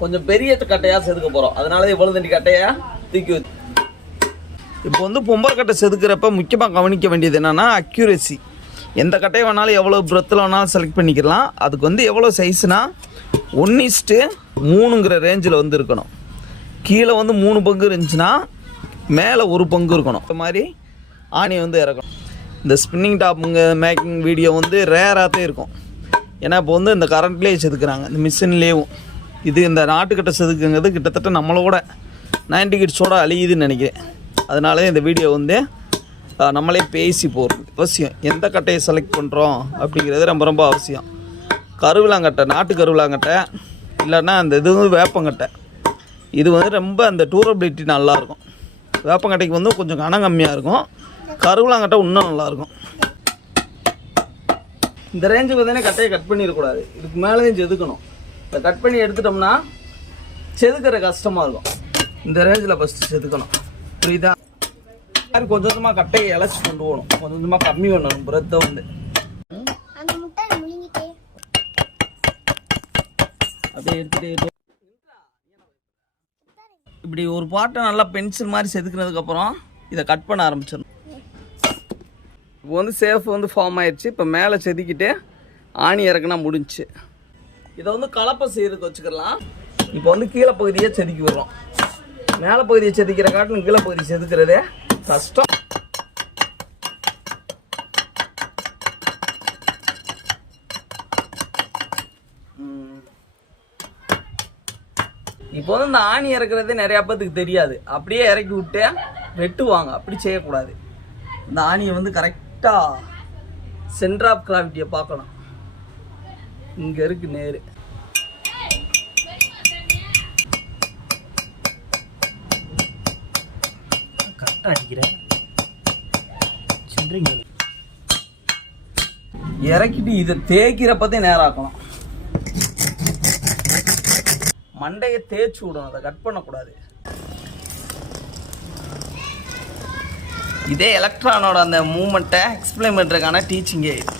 கொஞ்சம் பெரிய கட்டையாக செதுக்க போகிறோம் அதனால இவ்வளோ தண்டி கட்டையாக தூக்கி வச்சு இப்போ வந்து பொம்பரை கட்டை செதுக்கிறப்ப முக்கியமாக கவனிக்க வேண்டியது என்னென்னா அக்யூரசி எந்த கட்டையை வேணாலும் எவ்வளோ பிரத்தில் வேணாலும் செலக்ட் பண்ணிக்கலாம். அதுக்கு வந்து எவ்வளோ சைஸ்னால் ஒன் இஸ்ட்டு மூணுங்கிற ரேஞ்சில் வந்து இருக்கணும். கீழே வந்து மூணு பங்கு இருந்துச்சுன்னா மேலே ஒரு பங்கு இருக்கணும். இந்த மாதிரி ஆணி வந்து இறக்கணும். இந்த ஸ்பின்னிங் டாப்புங்க மேக்கிங் வீடியோ வந்து ரேராகவே இருக்கும். ஏன்னா இப்போ வந்து இந்த கரண்ட்லேயே செதுக்குறாங்க. இந்த மிஷின்லேயும் இது இந்த நாட்டுக்கட்டை செதுக்குங்கிறது கிட்டத்தட்ட நம்மளோட நைன்டி கிட்ஸோட அழியுதுன்னு நினைக்கிறேன். அதனால இந்த வீடியோ வந்து நம்மளே பேசி போகிறது அவசியம். எந்த கட்டையை செலக்ட் பண்ணுறோம் அப்படிங்கிறது ரொம்ப ரொம்ப அவசியம். கருவிலாங்கட்டை நாட்டு கருவிலாங்கட்டை இல்லைன்னா அந்த இது வந்து வேப்பங்கட்டை. இது வந்து ரொம்ப அந்த டூரபிலிட்டி நல்லாயிருக்கும். வேப்பங்கட்டைக்கு வந்து கொஞ்சம் கனம் கம்மியாக இருக்கும். கருவிலாங்கட்டை இன்னும் நல்லாயிருக்கும். இந்த ரேஞ்சுக்கு வந்து கட்டையை கட் பண்ணிடக்கூடாது. இதுக்கு மேலே செதுக்கணும். இதை கட் பண்ணி எடுத்துட்டோம்னா செதுக்கிற கஷ்டமாக இருக்கும். இந்த ரேஞ்சில் ஃபஸ்ட்டு செதுக்கணும். புரியுதா? மாதிரி கொஞ்சம் கொஞ்சமாக கட்டையை இழைச்சி கொண்டு போகணும். கொஞ்சம் கொஞ்சமாக கம்மி பண்ணணும். பிரெத்தை வந்து. அப்படியே எடுத்துகிட்டே. இப்படி ஒரு பாட்டை நல்லா பென்சில் மாதிரி செதுக்குனதுக்கப்புறம் இதை கட் பண்ண ஆரம்பிச்சிடணும். இப்போ வந்து சேஃப் வந்து ஃபார்ம் ஆயிடுச்சு இப்போ மேலே செதுக்கிட்டு ஆணி இறக்குனா முடிஞ்சுச்சு. இதை வந்து கலப்பை செய்யறதுக்கு வச்சுக்கலாம். இப்போ வந்து கீழே பகுதியை செதுக்கி விடுறோம். மேலே பகுதியை செதுக்கிற காட்டிலும் கீழே பகுதி செதுக்கிறதே கஷ்டம். இப்போ வந்து இந்த ஆணி இறக்குறதே நிறையா பேத்துக்கு தெரியாது. அப்படியே இறக்கி விட்டு வெட்டுவாங்க. அப்படி செய்யக்கூடாது. இந்த ஆணியை வந்து கரெக்டாக சென்டர் ஆஃப் கிராவிட்டியை பார்க்கணும். இங்கே இருக்கு நேரு. கரெக்டாக அடிக்கிறேன் சொல்கிறீங்க இறக்கிட்டு இதை தேய்க்கிறப்பதே நேராக்கணும் மண்டையை தேய்ச்சி விடணும் அதை கட் பண்ணக்கூடாது. இதே எலக்ட்ரானோட அந்த மூமெண்ட்டை எக்ஸ்பிளைன் பண்ணுறதுக்கான டீச்சிங்கே இது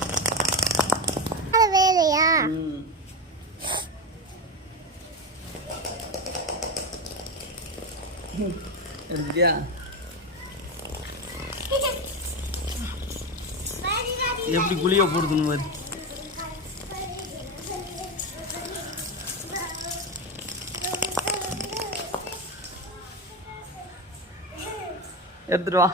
அது வேலையா ம். எப்படியா எப்படி குழிய போடுதுன்னு மாதிரி எடுத்துட்டு வா.